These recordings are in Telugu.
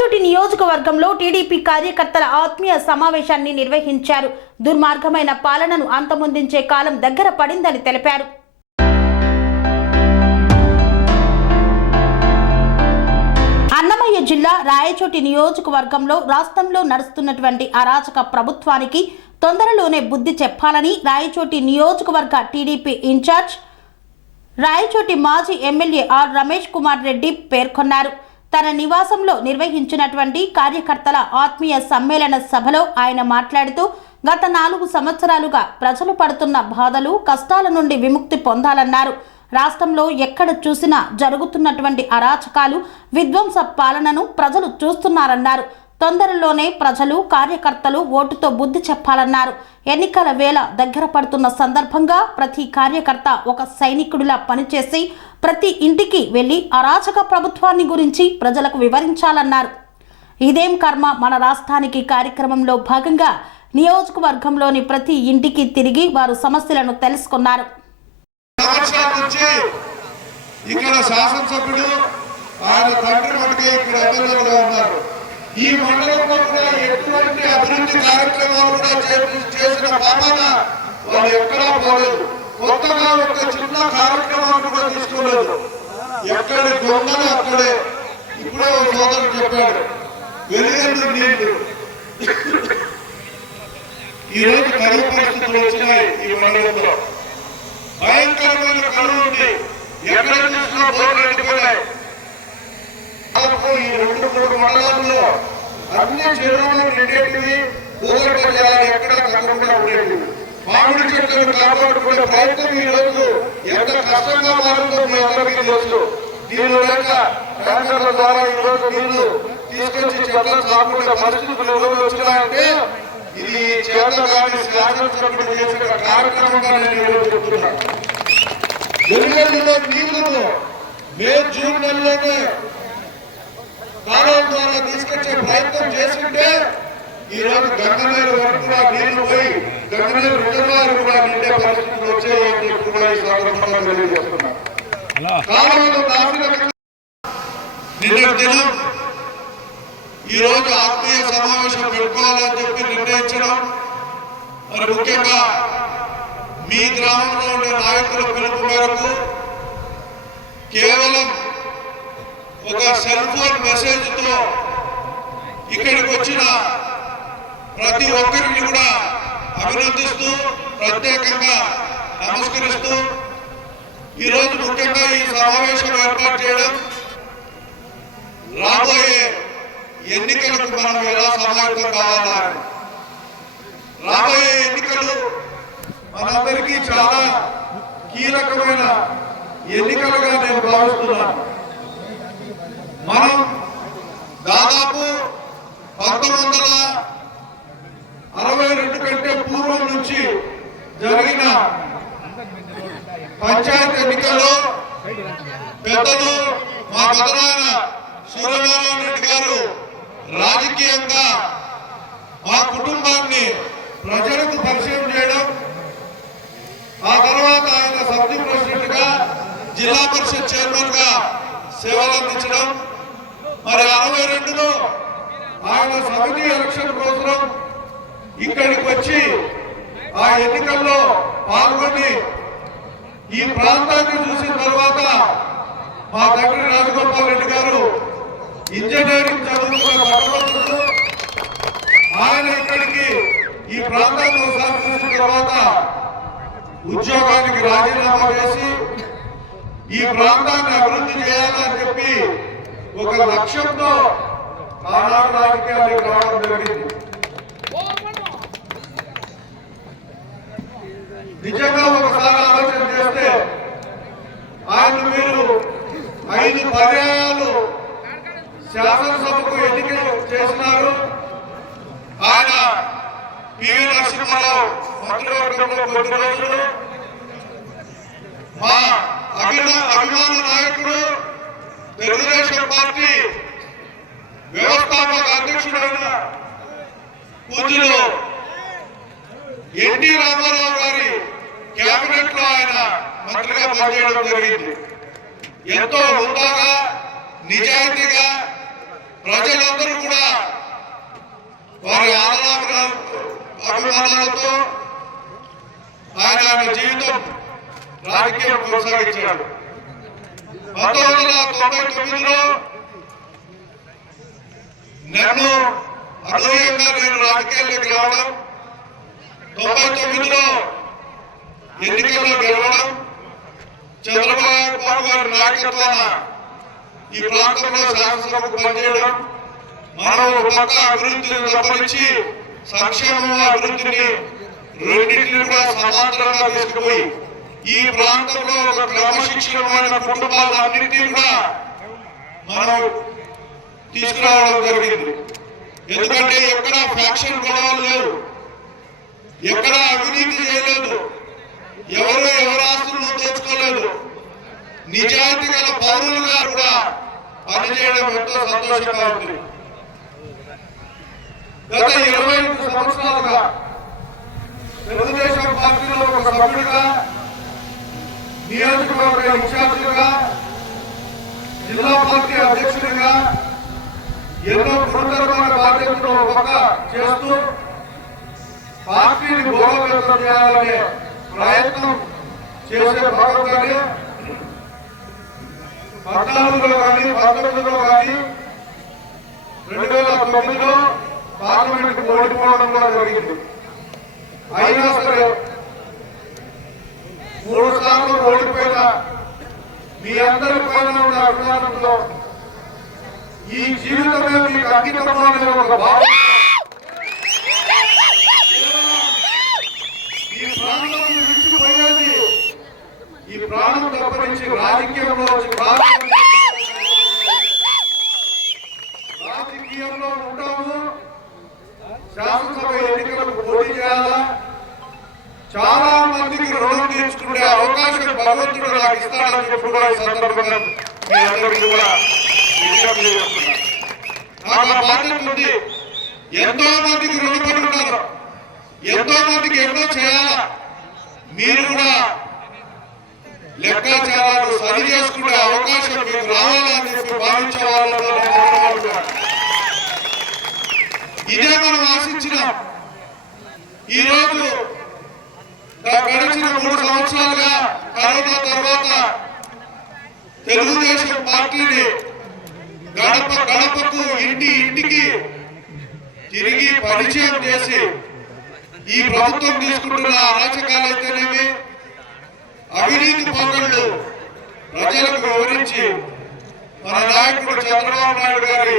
రాయచోటి నియోజకవర్గంలో టీడీపీ కార్యకర్తల ఆత్మీయ సమావేశాన్ని నిర్వహించారు. దుర్మార్గమైన పాలనను అంతమొందించే కాలం దగ్గర పడిందని తెలిపారు. అన్నమయ్య జిల్లా రాయచోటి నియోజకవర్గంలో రాష్ట్రంలో నడుస్తున్నటువంటి అరాచక ప్రభుత్వానికి తొందరలోనే బుద్ధి చెప్పాలని రాయచోటి నియోజకవర్గ టీడీపీ ఇన్ఛార్జ్ రాయచోటి మాజీ ఎమ్మెల్యే ఆర్ రమేష్ కుమార్ రెడ్డి పేర్కొన్నారు. తన నివాసంలో నిర్వహించినటువంటి కార్యకర్తల ఆత్మీయ సమ్మేళన సభలో ఆయన మాట్లాడుతూ గత 4 సంవత్సరాలుగా ప్రజలు పడుతున్న బాధలు కష్టాల నుండి విముక్తి పొందాలన్నారు. రాష్ట్రంలో ఎక్కడ చూసినా జరుగుతున్నటువంటి అరాచకాలు విధ్వంస పాలనను ప్రజలు చూస్తున్నారన్నారు. తొందరలోనే ప్రజలు కార్యకర్తలు ఓటుతో బుద్ధి చెప్పాలన్నారు. ఎన్నికల వేళ దగ్గర పడుతున్న సందర్భంగా ప్రతి కార్యకర్త ఒక సైనికుడిలా పనిచేసి ప్రతి ఇంటికి వెళ్లి అరాచక ప్రభుత్వాన్ని గురించి ప్రజలకు వివరించాలన్నారు. ఇదేం కర్మ మన రాష్ట్రానికి కార్యక్రమంలో భాగంగా నియోజకవర్గంలోని ప్రతి ఇంటికి తిరిగి వారు సమస్యలను తెలుసుకున్నారు. ఇక్కడ శాసనసభ్యుడు ఆయన తండ్రి మటుకే ఇక్కడ ఎమ్మెల్యేలుగా ఉన్నారు. ఈ మండలంలో కూడా ఎటువంటి అభివృద్ధి కార్యక్రమాలు కూడా చేసిన పాపన వాళ్ళు ఎక్కడా పోలేదు. కొత్తగా ఒక చిన్న కార్యక్రమాన్ని కూడా తీసుకోలేదు. ఎక్కడి దొంగలు అక్కడే. ఇప్పుడే ఒక సోదరుడు చెప్పాడు, వెలుగందు నీళ్లు. ఈ రోజు కరువు పరిస్థితులు వచ్చినాయి. ఈ మండలంలో భయంకరమైన కరువు ఉంది. ఎక్కడ చూసినా బోర్లు ఎండిపోయినాయి. ఈ 2-3 మండలంలో అన్ని చెరువులు నిండేటివి, భూగర్భ జలాలు ఎక్కడ తగ్గకుండా ఉండేవి. మామిడి చెట్లను కాపాడుకునే ప్రయత్నం ఈ రోజు ఎంత కష్టంగా మారిందో మీ అందరికీ తెలుసు. నీళ్లు లేక ట్యాంకర్ల ద్వారా ఈ రోజు నీళ్లు తీసుకొచ్చి చెట్లను కాకుండా పరిస్థితులు రోజులు వచ్చినాయంటే ఇది చేతగాని శాసనసభ్యుడు చేసిన కార్యక్రమంగా నేను ఈరోజు చెప్తున్నాను. వెలుగంలో నీళ్లను మే జూన్ నెలలోనే కాలువల ద్వారా తీసుకొచ్చే ప్రయత్నం చేస్తుంటే ఈ రోజు గంగనీరు వరకు కూడా నీళ్లు పోయి గంగనీరు రిజర్వాయర్ కూడా నిండే పరిస్థితులు వచ్చాయని కూడా ఈ సందర్భంగా తెలియజేస్తున్నారు. కాలువలు నిన్న దినం ఈ రోజు ఆత్మీయ సమావేశం పెట్టుకోవాలని చెప్పి నిర్ణయించడం, మరి ముఖ్యంగా మీ గ్రామంలో ఉండే నాయకుల పిలుపు మేరకు కేవలం ఒక సెల్ ఫోన్ మెసేజ్ తో ఇక్కడికి వచ్చిన ప్రతి ఒక్కరిని కూడా అభినందిస్తూ ప్రత్యేకంగా నమస్కరిస్తూ ఈరోజు ముఖ్యంగా ఈ సమావేశం ఏర్పాటు చేయడం, రాబోయే ఎన్నికలకు మనం ఎలా సహాయకం కావాలా, రాబోయే ఎన్నికలు మనందరికీ చాలా కీలకమైన ఎన్నికలుగా నేను భావిస్తున్నాను. మనం దాదాపు 1962 కంటే పూర్వం నుంచి జరిగిన పంచాయతీ ఎన్నికల్లో పెద్దలు మా పెదనాయన సూర్యనారాయణ రెడ్డి గారు రాజకీయంగా మా కుటుంబాన్ని ప్రజలకు పరిచయం చేయడం, ఆ తర్వాత ఆయన సబ్ ప్రెసిడెంట్ గా జిల్లా పరిషత్ చైర్మన్ గా సేవలు అందించడం, మరి 62లో ఆయన సమితి ఎలక్షన్ కోసం ఇక్కడికి వచ్చి ఆ ఎన్నికల్లో పాల్గొని ఈ ప్రాంతాన్ని చూసిన తర్వాత మా తండ్రి రాజగోపాల్ రెడ్డి గారు ఇంజనీరింగ్ చదువుకున్న భగవంతుడు ఆయన ఇక్కడికి ఈ ప్రాంతాన్ని ఒకసారి చూసిన తర్వాత ఉద్యోగానికి రాజీనామా చేసి ఈ ప్రాంతాన్ని అభివృద్ధి చేయాలని చెప్పి ఒక లక్ష్యంతో ఆనాడు రాజకీయాలకు రావడం జరిగింది. నిజంగా ఒకసారి ఆలోచన చేస్తే ఆయన మీరు 5 పర్యాయాలు శాసనసభకు ఎన్నిక చేసినారు. ఆయన పివి నరసింహారావు మంత్రివర్గంలో కొద్ది రోజులు మా అభిమాన నాయకుడు తెలుగుదేశం పార్టీ వ్యవస్థాపక అధ్యక్షుడైన పూజ్యులు ఎన్టీ రామారావు గారి కేబినెట్ లో ఆయన మంత్రిగా పనిచేయడం జరిగింది. ఎంతో హుందాగా నిజాయితీగా ప్రజలందరూ కూడా వారి ఆదరణ అభిమానాలతో ఆయన జీవితం రాజకీయం కొనసాగించాడు. 1999లో నన్ను అనూహ్యంగా నేను రాజకీయాల్లోకి రావడం, 99లో ఎన్నికల్లో గెలవడం, చంద్రబాబు గారి నాయకత్వాన ఈ ప్రాంతంలో శాసనసభకు పనిచేయడం, మనం ఒక పక్క అభివృద్ధిని సంబంధించి సంక్షేమ అభివృద్ధిని రెండింటిని కూడా సమాంతరంగా తీసుకుపోయి ఈ ప్రాంతంలో ఒక క్రమశిక్షణమైన కుటుంబాలన్నింటినీ కూడా మనం తీసుకురావడం జరిగింది. ఎందుకంటే ఎక్కడ ఫ్యాక్షన్ గొడవలు లేవు, ఎక్కడ అవినీతి చేయలేదు, ఎవరు ఎవరి ఆస్తులను దోచుకోలేదు, నిజాయితీ గల పౌరులుగా కూడా పనిచేయడం ఎంతో సంతోషంగా ఉంది. గత 25 సంవత్సరాలుగా తెలుగుదేశం పార్టీలో ఒక సభ్యుడిగా, నియోజకవర్గ ఇన్ఛార్జిగా, జిల్లా పార్టీ అధ్యక్షుడిగా ఎన్నో గురుతరమైన బాధ్యతలు ఒక చేస్తూ పార్టీని బలోపేతం చేయాలనే ప్రయత్నం చేసే భాగంగానే 14లో కానీ 19లో కానీ 2009లో పార్లమెంట్ ఓడిపోవడం కూడా జరిగింది. అయినా సరే 3 సార్లు ఓడిపోయిన మీ అందరి పైన ఉన్న అభిమానంలో ఈ జీవితమే మీకు అంకితం అనే ఒక భావన ఈ ప్రాంతం విడిచిపోయేది, ఈ ప్రాణం తప్పనించి రాజకీయంలో రాజకీయంలో ఉంటాము, శాసనసభ ఎన్నికలకు పోటీ చేయాలా, చాలా మందికి రుణం తీర్చుకునే అవకాశం భగవంతుడు నాకు ఇస్తాడని చెప్పి కూడా ఈ సందర్భంగా మీ అందరికీ కూడా విజ్ఞప్తి చేస్తున్నాను. నాకు ఆ బాధ్యత ఉంది. ఎంతో మందికి రుణపడి ఉన్నారు, ఎంతో మందికి ఎన్నో చేయాలా. మీరు కూడా లెక్కాచారాలు సరి చేసుకునే అవకాశం మీకు రావాలని చెప్పి భావించే వాళ్ళలో ఇదే మనం ఆశించినాం. ఈరోజు గడిచిన 3 సంవత్సరాలుగా కరోనా తర్వాత తెలుగుదేశం పార్టీని గడప గడపకు ఇంటికి తిరిగి పరిచయం చేసి ఈ ప్రభుత్వం తీసుకుంటున్న అరాచకాలైతేనేమి, అవినీతి పోకళ్ళు ప్రజలకు వివరించి మన నాయకుడు చంద్రబాబు నాయుడు గారి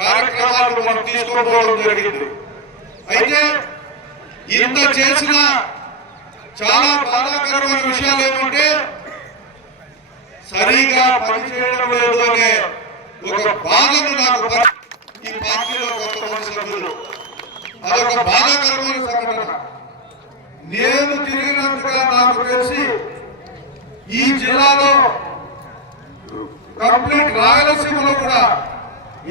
కార్యక్రమాలను మనం తీసుకోవడం జరిగింది. అయితే ఇంత చేసిన చాలా బాధాకరమైన విషయాలు ఏమంటే సరిగా పనిచేయడం లేదు అనే ఒక బాధను నాకు ఈ పార్టీలో కొంతమంది సభ్యులు, అదొక బాధాకరమైన సంఘటన. నేను తిరిగినంతగా నాకు తెలిసి ఈ జిల్లాలో కంప్లీట్ రాయలసీమలో కూడా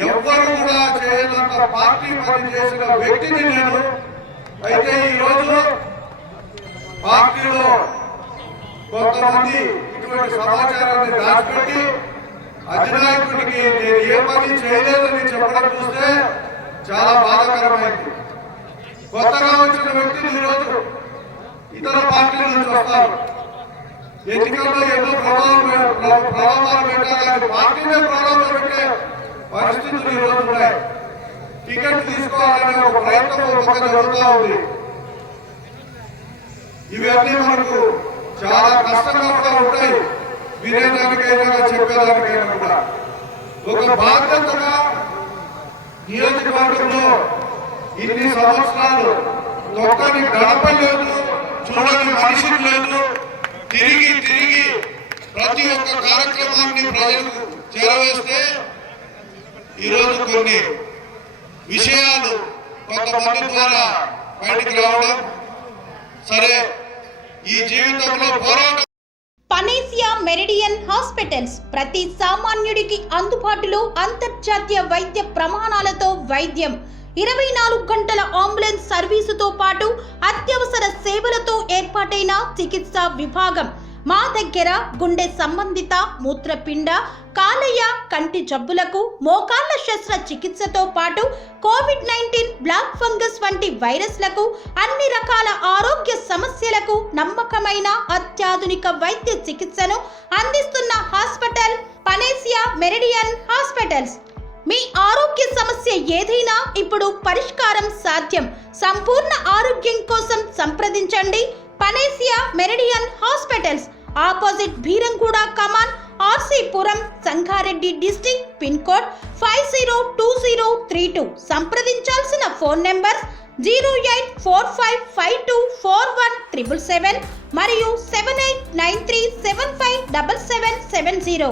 ఎవ్వరు కూడా చేయనంత పార్టీ పని చేసిన వ్యక్తిని నేను. అయితే ఈరోజు పార్టీలో కొంతమంది ఇటువంటి సమాచారాన్ని దాచిపెట్టి అధినాయకుడికి నేను ఏ పని చేయలేదని చెప్పడం చూస్తే చాలా బాధాకరమైంది. కొత్తగా వచ్చిన వ్యక్తులు ఈరోజు ఇతర పార్టీల నుంచి వస్తారు. ఎన్నికల్లో ఎన్నో ప్రభావాలు పెట్టాలని పార్టీనే ప్రభావం పెట్టే పరిస్థితులు ఈరోజు ఉన్నాయి. టికెట్ తీసుకోవాలనే ఒక ప్రయత్నం ఒక జరుగుతూ ఉంది. ఇవన్నీ మనకు చాలా కష్టంగా కూడా ఉంటాయి, వినేదానికైనా చెప్పేదానికైనా కూడా. ఒక బాధ్యతగా నియోజకవర్గంలో ఇన్ని సంవత్సరాలు ఒక్కరి గడప లేదు, చూడని మనిషి లేదు, తిరిగి ప్రతి ఒక్క కార్యక్రమాన్ని ప్రజలకు చేరవేస్తే ఈరోజు కొన్ని విషయాలు కొంతమంది ద్వారా బయటికి రావడం, సరే ఈ జీవితంలో పోరాటం. పనేసియా మెరిడియన్ హాస్పిటల్స్ ప్రతి సామాన్యుడికి అందుబాటులో అంతర్జాతీయ వైద్య ప్రమాణాలతో వైద్యం, 24 గంటల అంబులెన్స్ సర్వీసుతో పాటు అత్యవసర సేవలతో ఏర్పాటైన చికిత్సా విభాగం, మా దగ్గర గుండె సంబంధిత మూత్రపిండ కాలేయ కంటి జబ్బులకు మోకాళ్ల శస్త్రచికిత్సతో పాటు కోవిడ్-19 బ్లాక్ ఫంగస్ వంటి వైరస్లకు అన్ని రకాల ఆరోగ్య సమస్యలకు నమ్మకమైన అత్యాధునిక వైద్య చికిత్సను అందిస్తున్న హాస్పిటల్ పనేసియా మెరిడియన్ హాస్పిటల్స్. మీ ఆరోగ్య సమస్య ఏదైనా ఇప్పుడు పరిష్కారం సాధ్యం. సంపూర్ణ ఆరోగ్యం కోసం సంప్రదించండి Panacea Meridian Hospitals, opposite Bheeramguda Kaman, RC Puram, Sangareddy district, pin code 502032. సంప్రదించాల్సిన ఫోన్ నెంబర్ 0845524177 మరియు 7893757770.